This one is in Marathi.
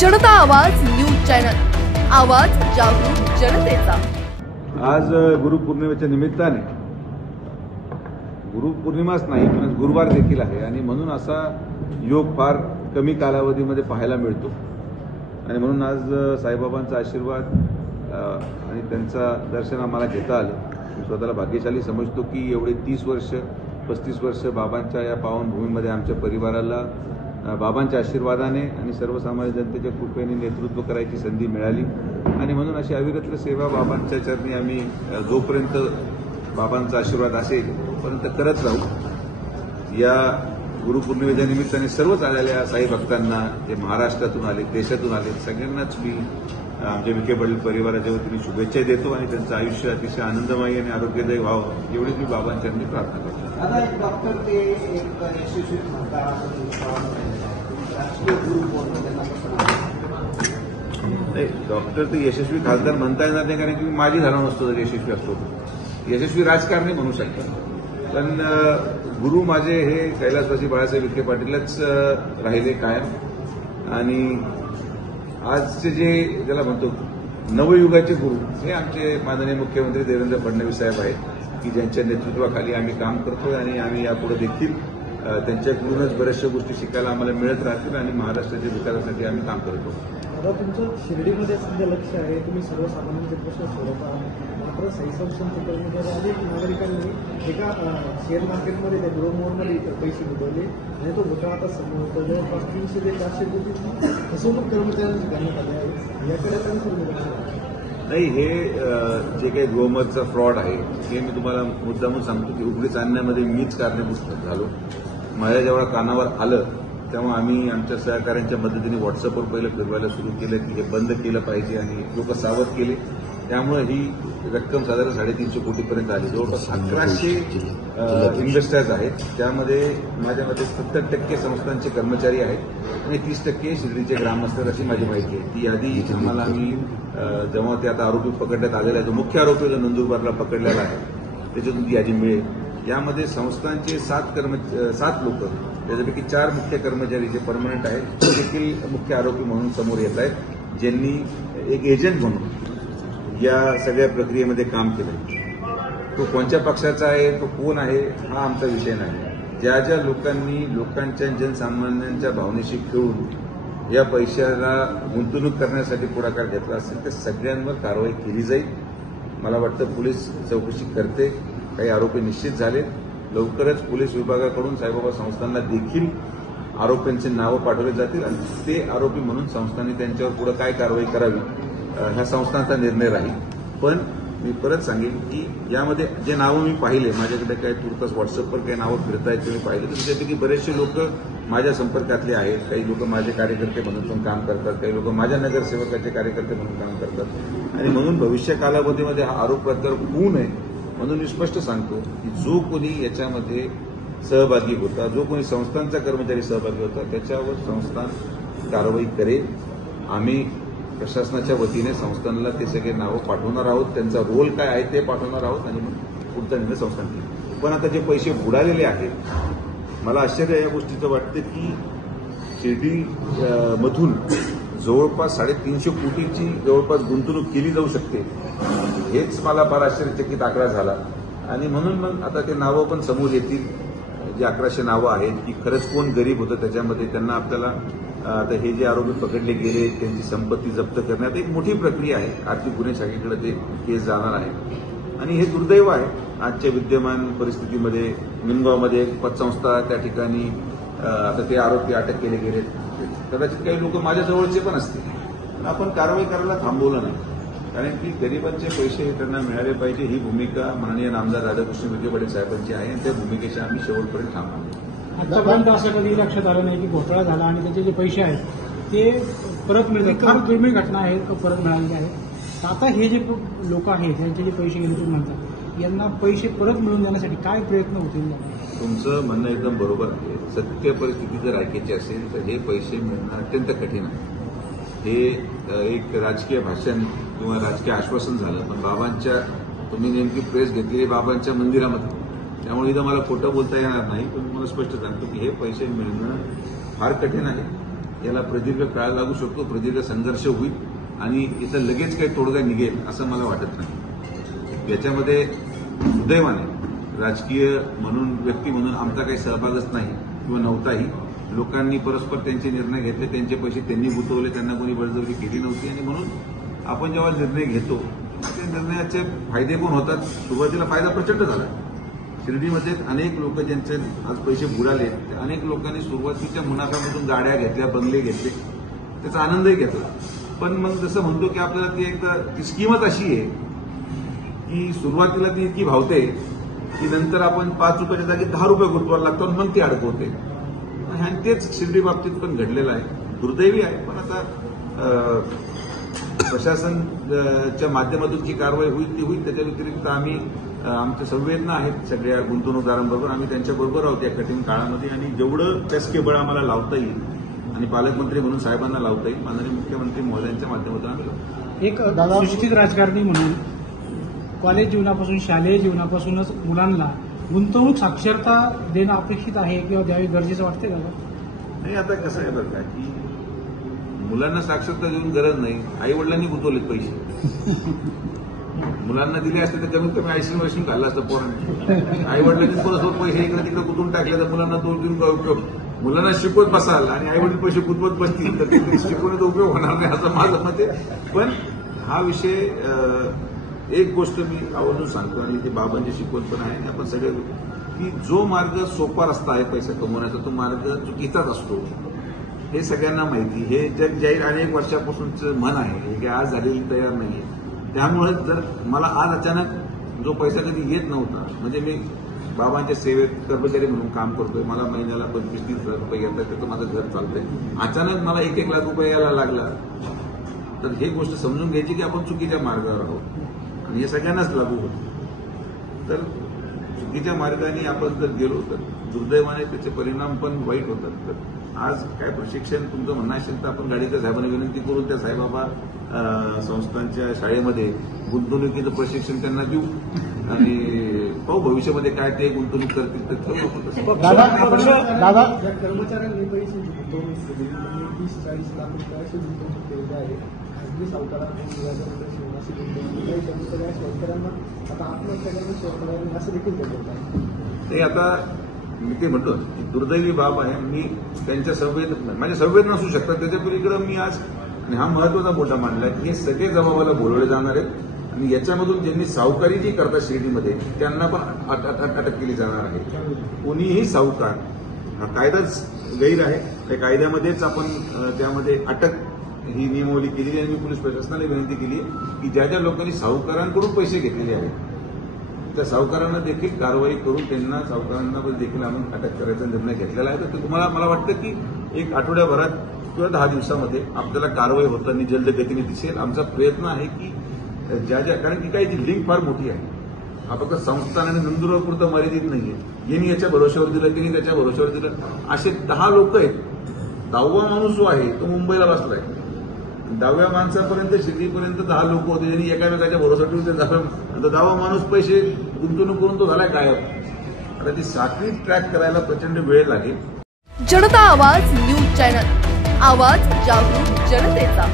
जनता आवाज न्यूज चॅनल, आवाज जागरूक जनतेचा। आज गुरुपौर्णिमेच्या निमित्ताने, गुरुपौर्णिमाच नाही पण गुरुवार देखील आहे आणि म्हणून असा योग फार कमी कालावधीमध्ये पाहायला मिळतो आणि म्हणून आज साईबाबांचा आशीर्वाद आणि त्यांचा दर्शन आम्हाला घेता आलं। मी स्वतःला भाग्यशाली समजतो की एवढे 30 वर्ष 35 वर्ष बाबांच्या या पावनभूमीमध्ये आमच्या परिवाराला बाबांच्या आशीर्वादाने आणि सर्वसामान्य जनतेच्या कृपेने नेतृत्व करायची संधी मिळाली आणि म्हणून अशी अविरत सेवा बाबांच्या चरणी आम्ही जोपर्यंत बाबांचा आशीर्वाद असेल पर्यंत करत राहू। या गुरुपौर्णिमेच्या निमित्ताने सर्वच आलेल्या साई भक्तांना, जे महाराष्ट्रातून आले, देशातून आले, सगळ्यांनाच मी आमच्या विखे पाटील परिवाराच्या वतीने शुभेच्छा देतो आणि त्यांचं आयुष्य अतिशय आनंदमयी आणि आरोग्यदायी व्हावं एवढीच मी बाबांच्यांनी प्रार्थना करतो। आता एक डॉक्टर ते एक यशस्वी डॉक्टर ते यशस्वी खासदार म्हणता येणार नाही, कारण की मी माझी झाला नसतो जर यशस्वी असतो। यशस्वी राजकारणी म्हणू शकतात, पण गुरु माझे हे कैलासवासी बाळासाहेब विखे पाटीलच राहिले कायम। आणि आजचे जे ज्याला म्हणतो नवयुगाचे गुरु हे आमचे माननीय मुख्यमंत्री देवेंद्र फडणवीस साहेब आहेत की ज्यांच्या नेतृत्वाखाली आम्ही काम करतोय आणि आम्ही यापुढे देखील त्यांच्याकडूनच बऱ्याचशा गोष्टी शिकायला आम्हाला मिळत राहतील आणि महाराष्ट्राच्या विकासासाठी आम्ही काम करतो। आता तुमचं शिर्डीमध्ये सध्या लक्ष आहे, तुम्ही सर्वसामान्यांचे प्रश्न सोडवत आहात, मात्र साई संस्थांचे कर्मचारी अनेक नागरिकांनी एका शेअर मार्केटमध्ये त्या ग्रोमोरमध्ये पैसे बुडवले आणि तो घोटाळा आता समोर होतो। जवळपास 300 ते 400 कोटी फसवणूक कर्मचाऱ्यांची करण्यात आली आहे, याकडे त्यांचं नाही। हे जे काही ग्रोमरचा फ्रॉड आहे हे मी तुम्हाला मुद्दामून सांगतो की उघडीच आणण्यामध्ये मीच कारणीभूत झालो। माझ्या जेव्हा कानावर आलं तेव्हा आम्ही आमच्या सहकाऱ्यांच्या मदतीने व्हॉट्सअपवर पहिलं फिरवायला सुरू केलं की हे बंद केलं पाहिजे आणि लोक सावध केले। त्यामुळे ही रक्कम साधारण 350 कोटीपर्यंत आली। जवळपास 1100 इन्व्हेस्टर्स आहेत, त्यामध्ये माझ्या मते 70% संस्थांचे कर्मचारी आहेत आणि 30% शिर्डीचे ग्रामस्थ अशी माझी माहिती आहे। ती यादी आम्हाला आम्ही जेव्हा ते आता आरोपी पकडण्यात आलेला आहे, जो मुख्य आरोपी जो नंदुरबारला पकडलेला आहे त्याच्यातून ती यादी मिळेल। यामध्ये संस्थांचे 7 लोक, त्याच्यापैकी 4 मुख्य कर्मचारी जे परमनंट आहेत ते देखील मुख्य आरोपी म्हणून समोर येत आहेत, ज्यांनी एक एजंट म्हणून या सगळ्या प्रक्रियेमध्ये काम केलं। तो कोणत्या पक्षाचा आहे, तो कोण आहे हा आमचा विषय नाही। ज्या ज्या लोकांनी लोकांच्या जनसामान्यांच्या भावनेशी खेळून या पैशाला गुंतवणूक करण्यासाठी पुढाकार घेतला असेल त्या सगळ्यांवर कारवाई केली जाईल। मला वाटतं पोलीस चौकशी करते, काही आरोपी निश्चित झाले। लवकरच पोलीस विभागाकडून साईबाबा संस्थांना देखील आरोपींचे नावं पाठवले जातील आणि ते आरोपी म्हणून संस्थांनी त्यांच्यावर पुढे काय कारवाई करावी ह्या संस्थांचा निर्णय राहील। पण मी परत सांगेन की यामध्ये जे नावं मी पाहिले, माझ्याकडे काही तुर्तास व्हॉट्सअपवर काही नावं फिरतायत ते मी पाहिले, तर त्यापैकी बरेचसे लोक माझ्या संपर्कातले आहेत। काही लोक माझे कार्यकर्ते म्हणून पण काम करतात, काही लोक माझ्या नगरसेवकाचे कार्यकर्ते म्हणून काम करतात आणि म्हणून भविष्य कालावधीमध्ये हा आरोप प्रत्यारोप होऊ नये म्हणून मी स्पष्ट सांगतो की जो कोणी याच्यामध्ये सहभागी होता, जो कोणी संस्थांचा कर्मचारी सहभागी होता त्याच्यावर संस्थान कारवाई करेल। आम्ही प्रशासनाच्या वतीने संस्थांना ते सगळे नावं पाठवणार आहोत, त्यांचा रोल काय आहे ते पाठवणार आहोत आणि मग पुढचा निर्णय संस्थान घेईल। पण आता जे पैसे बुडालेले आहेत, मला आश्चर्य या गोष्टीचं वाटतं की शिर्डीमधून जवळपास 350 कोटीची जवळपास गुंतवणूक केली जाऊ शकते, हेच मला फार आश्चर्यचकित आकडा झाला। आणि म्हणून मग आता ते नावं पण समोर येतील, जे 1100 नावं आहेत की खरंच कोण गरीब होतं त्याच्यामध्ये, त्यांना आपल्याला आता हे जे आरोपी पकडले गेले त्यांची संपत्ती जप्त करण्यात एक मोठी प्रक्रिया आहे। आर्थिक गुन्हे शाखेकडे ते केस जाणार आहे आणि हे दुर्दैव आहे आजच्या विद्यमान परिस्थितीमध्ये। निमगावमध्ये एक पतसंस्था, त्या ठिकाणी आता ते आरोपी अटक केले गेले, कदाचित काही लोक माझ्याजवळचे पण असतील। आपण कारवाई करायला थांबवलं नाही, कारण की गरिबांचे पैसे त्यांना मिळाले पाहिजे ही भूमिका माननीय नामदार राधाकृष्ण विखे पाटील साहेबांची आहे आणि त्या भूमिकेशी आम्ही शेवटपर्यंत थांबलो। आतापर्यंत असं कधी लक्षात आलं नाही की घोटाळा झाला आणि त्याचे जे पैसे आहेत ते परत मिळतात। फार दुर्मिळ घटना आहे, तो परत मिळालेले आहेत। आता हे जे लोक आहेत त्यांचे जे पैसे गेले तुम्ही म्हणतात, यांना पैसे परत मिळवून देण्यासाठी काय प्रयत्न होतील? तुमचं म्हणणं एकदम बरोबर आहे। सत्य परिस्थिती जर ऐकायची असेल तर हे पैसे मिळणं अत्यंत कठीण आहे। हे एक राजकीय भाषण किंवा राजकीय आश्वासन झालं, पण बाबांच्या तुम्ही नेमकी प्रेस घेतली बाबांच्या मंदिरामध्ये, त्यामुळे इथं मला खोटं बोलता येणार नाही। पण मला स्पष्ट सांगतो की हे पैसे मिळणं फार कठीण आहे याला प्रदीर्घ काळ लागू शकतो, प्रदीर्घ संघर्ष होईल आणि इथं लगेच काही तोडगा निघेल असं मला वाटत नाही. याच्यामध्ये सुदैवाने राजकीय म्हणून, व्यक्ती म्हणून आमचा काही सहभागच नाही किंवा नव्हताही. लोकांनी परस्पर त्यांचे निर्णय घेतले, त्यांचे पैसे त्यांनी गुंतवले, त्यांना कोणी बळजबरी केली नव्हती आणि म्हणून आपण जेव्हा निर्णय घेतो त्या निर्णयाचे फायदे पण होतात. सुरुवातीला फायदा प्रचंड झाला. शिर्डीमध्ये अनेक लोक ज्यांचे आज पैसे बुडाले, अनेक लोकांनी सुरुवातीच्या मुनाफ्यामधून गाड्या घेतल्या, बंगले घेतले, त्याचा आनंदही घेतला. पण मग जसं म्हणतो की आपल्याला ती एकदा ती स्कीमच अशी आहे की सुरुवातीला ती इतकी भावते की नंतर आपण 5 रुपयाच्या जागी 10 रुपये गुंतवायला लागतो आणि मग ती अडकवते. आणि तेच शिर्डी बाबतीत पण घडलेलं आहे. दुर्दैवी आहे, पण आता प्रशासनच्या माध्यमातून जी कारवाई होईल ती होईल. त्याच्या व्यतिरिक्त आम्ही आमच्या संवेदना आहेत सगळ्या गुंतवणूकदारांबरोबर, आम्ही त्यांच्याबरोबर आहोत या कठीण काळामध्ये आणि जेवढं टसके बळ आम्हाला लावता येईल आणि पालकमंत्री म्हणून साहेबांना लावता येईल, माननीय मुख्यमंत्री महोदयांच्या माध्यमातून आम्ही लावतो. एक सुशिक्षित राजकारणी म्हणून कॉलेज जीवनापासून, शालेय जीवनापासूनच मुलांना गुंतवणूक साक्षरता देणं अपेक्षित आहे किंवा द्यावी गरजेचं वाटते का? नाही, आता कसं आहे बरं का की मुलांना साक्षरता देऊन गरज नाही. आई वडिलांनी गुंतवलेत पैसे, मुलांना दिले असते तर कमीत कमी आयस्क्रीम वैश्रीम खाल्लं असतं पोरांनी. आई वडिलांनी परस्पर पैसे इकडे तिकडे गुंतवून टाकले तर मुलांना 2-3 उपयोग. मुलांना शिकवत बसाल आणि आई वडील पैसे गुंतवत बसतील तर शिकवण्याचा उपयोग होणार नाही असं माझं मत आहे. पण हा विषय, एक गोष्ट मी आवर्जून सांगतो आणि ते बाबांची शिकवण पण आहे आणि आपण सगळे की जो मार्ग सोपा रस्ता आहे पैसा कमवण्याचा तो मार्ग चुकीचाच असतो हे सगळ्यांना माहिती. हे जग जाहीर अनेक वर्षापासूनचं मन आहे, हे काय आज झालेली तयार नाहीये. त्यामुळे जर मला आज अचानक जो पैसा कधी येत नव्हता, म्हणजे मी बाबांच्या सेवेत कर्मचारी म्हणून काम करतोय, मला महिन्याला 25-30 हजार रुपये येतात, त्याचं माझं घर चालतंय, अचानक मला 1-1 लाख रुपये यायला लागला तर ही गोष्ट समजून घ्यायची की आपण चुकीच्या मार्गावर आहोत आणि हे सगळ्यांनाच लागू होतं. तर चुकीच्या मार्गाने आपण जर गेलो तर दुर्दैवाने त्याचे परिणाम पण वाईट होतात. तर आज काय प्रशिक्षण तुमचं म्हणणं असेल तर आपण गाडीच्या साहेबांना विनंती करून त्या साईबाबा संस्थांच्या शाळेमध्ये गुंतवणुकीचं प्रशिक्षण त्यांना देऊ आणि पाहू भविष्यामध्ये काय ते गुंतवणूक करतील तर ठरवू. दादा, या कर्मचाऱ्यांनी पैसे गुंतवणूक केली, 30-40 लाख रुपये अशी गुंतवणूक केलेली आहे. खासगी सावकारांनी अशी गुंतवणूक काही सगळ्या शेतकऱ्यांना आता आत्महत्या करणं शेतकऱ्यांनी असं देखील बघत आहे. ते आता मी ते म्हणतो की दुर्दैवी बाब आहे. मी त्यांच्या माझ्या संवेदना असू शकतात, त्याच्या पलीकडे मी आज आणि हा महत्वाचा मुद्दा मांडला की हे सगळे जबाबाला बोलवले जाणार आहेत आणि याच्यामधून ज्यांनी सावकारी जी करतात शिर्डीमध्ये त्यांना पण अटक केली जाणार आहे. कोणीही सावकार, हा कायदाच गैर आहे, त्या कायद्यामध्येच आपण त्यामध्ये अटक ही नियमावली केलेली आणि मी पोलीस प्रशासनाला विनंती केली की ज्या ज्या लोकांनी सावकारांकडून पैसे घेतलेले आहेत त्या सावकारांना देखील कारवाई करून त्यांना सावकारांना देखील आपण अटक करायचा निर्णय घेतलेला आहे. तर तुम्हाला मला वाटतं की 1 आठवड्याभरात किंवा 10 दिवसामध्ये आपल्याला कारवाई होताना जलद गतीने दिसेल. आमचा प्रयत्न आहे की कारण की काही लिंक फार मोठी आहे. हा फक्त संस्थान आणि नंदुरबारपुरतं मर्यादित नाहीये. यांनी याच्या भरोश्यावर दिलं, त्यांनी त्याच्या भरोश्यावर दिलं, असे 10 लोक आहेत. 10वा माणूस जो आहे तो मुंबईला बसलाय. 10व्या माणसापर्यंत शिर्डीपर्यंत 10 लोक होते ज्यांनी एकामेकाच्या भरोसा ठेवून 10वा माणूस पैसे गुंतवणूक करून तो झाला गायब. आता ती साखळी ट्रॅक करायला प्रचंड वेळ लागेल. जनता आवाज न्यूज चॅनल, आवाज जागरूक जनतेचा.